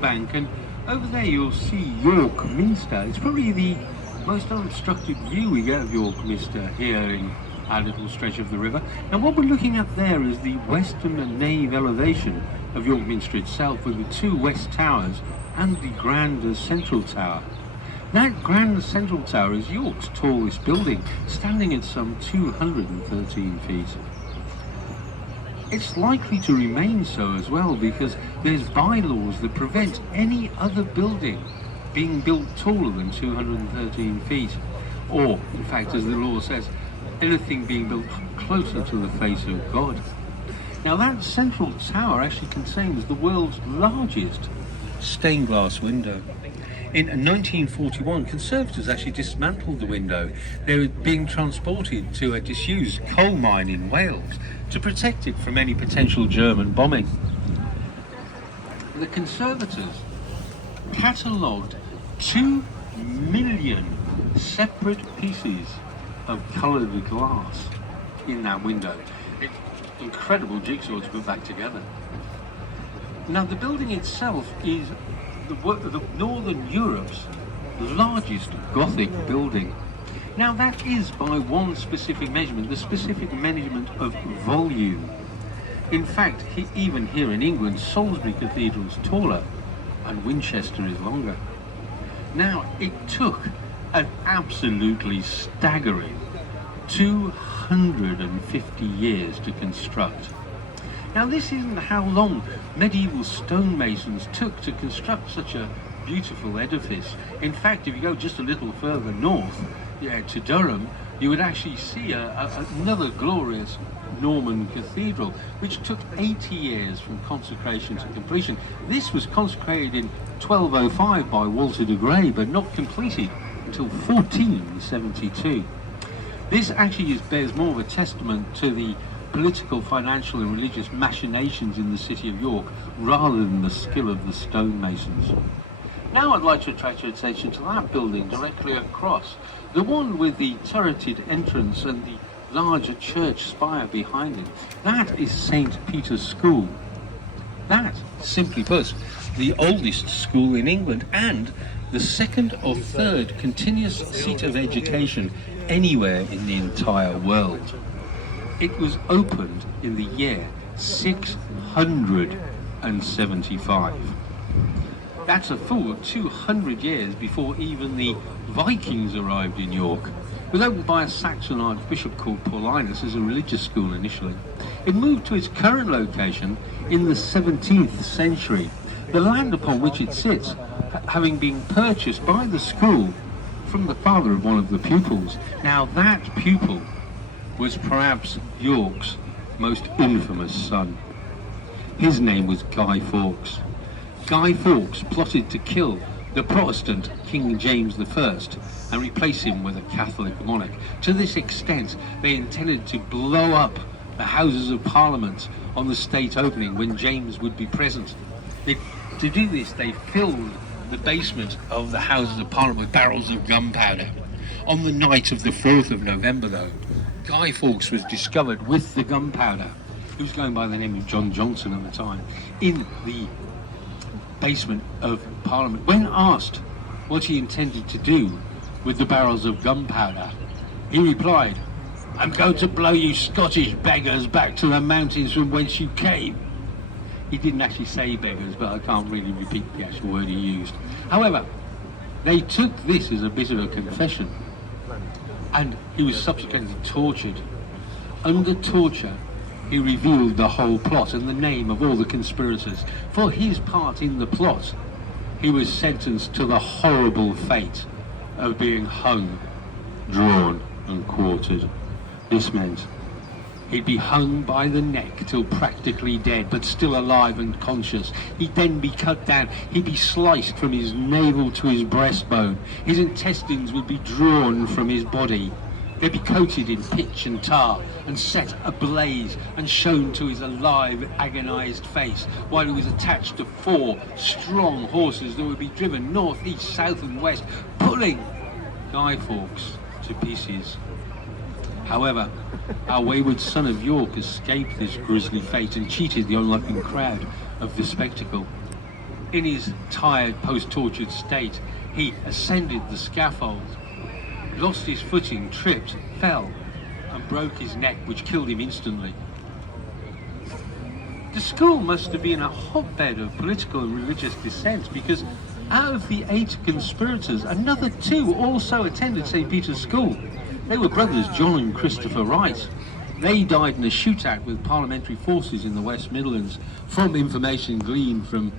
Bank, and over there you'll see York Minster. It's probably the most unobstructed view we get of York Minster here in our little stretch of the river. And what we're looking at there is the western nave elevation of York Minster itself, with the two west towers and the grand central tower. That grand central tower is York's tallest building, standing at some 213 feet. It's likely to remain so as well, because there's bylaws that prevent any other building being built taller than 213 feet, or, in fact, as the law says, anything being built closer to the face of God. Now, that central tower actually contains the world's largest stained glass window. In 1941, conservators actually dismantled the window. They were being transported to a disused coal mine in Wales to protect it from any potential German bombing. The conservators catalogued 2 million separate pieces of coloured glass in that window. It's incredible jigsaw to put back together. Now, the building itself is the Northern Europe's largest Gothic building. Now, that is by one specific measurement, the specific measurement of volume. In fact, even here in England, Salisbury Cathedral is taller and Winchester is longer. Now, it took an absolutely staggering 250 years to construct. Now, this isn't how long medieval stonemasons took to construct such a beautiful edifice. In fact, if you go just a little further north, to Durham, you would actually see another glorious Norman cathedral, which took 80 years from consecration to completion. This was consecrated in 1205 by Walter de Grey, but not completed until 1472. This actually bears more of a testament to the political, financial and religious machinations in the city of York rather than the skill of the stonemasons. Now I'd like to attract your attention to that building directly across, the one with the turreted entrance and the larger church spire behind it. That is St. Peter's School. That, simply put, the oldest school in England and the second or third continuous seat of education anywhere in the entire world. It was opened in the year 675. That's a full 200 years before even the Vikings arrived in York. It was opened by a Saxon archbishop called Paulinus as a religious school initially. It moved to its current location in the 17th century, the land upon which it sits having been purchased by the school from the father of one of the pupils. Now, that pupil was perhaps York's most infamous son. His name was Guy Fawkes. Guy Fawkes plotted to kill the Protestant King James I and replace him with a Catholic monarch. To this extent, they intended to blow up the Houses of Parliament on the state opening when James would be present. To do this, they filled the basement of the Houses of Parliament with barrels of gunpowder. On the night of the 4th of November, though, Guy Fawkes was discovered with the gunpowder. He was going by the name of John Johnson at the time, in the basement of Parliament. When asked what he intended to do with the barrels of gunpowder, he replied, "I'm going to blow you Scottish beggars back to the mountains from whence you came." He didn't actually say beggars, but I can't really repeat the actual word he used. However, they took this as a bit of a confession, and he was subsequently tortured. Under torture, he revealed the whole plot and the name of all the conspirators. For his part in the plot, he was sentenced to the horrible fate of being hung, drawn and quartered. This meant he'd be hung by the neck till practically dead, but still alive and conscious. He'd then be cut down. He'd be sliced from his navel to his breastbone. His intestines would be drawn from his body. They'd be coated in pitch and tar and set ablaze and shown to his alive, agonized face, while he was attached to 4 strong horses that would be driven north, east, south and west, pulling Guy Fawkes to pieces. However, our wayward son of York escaped this grisly fate and cheated the onlooking crowd of the spectacle. In his tired, post-tortured state, he ascended the scaffold, lost his footing, tripped, fell, and broke his neck, which killed him instantly. The school must have been a hotbed of political and religious dissent, because out of the 8 conspirators, another 2 also attended St. Peter's School. They were brothers John and Christopher Wright. They died in a shootout with parliamentary forces in the West Midlands from information gleaned from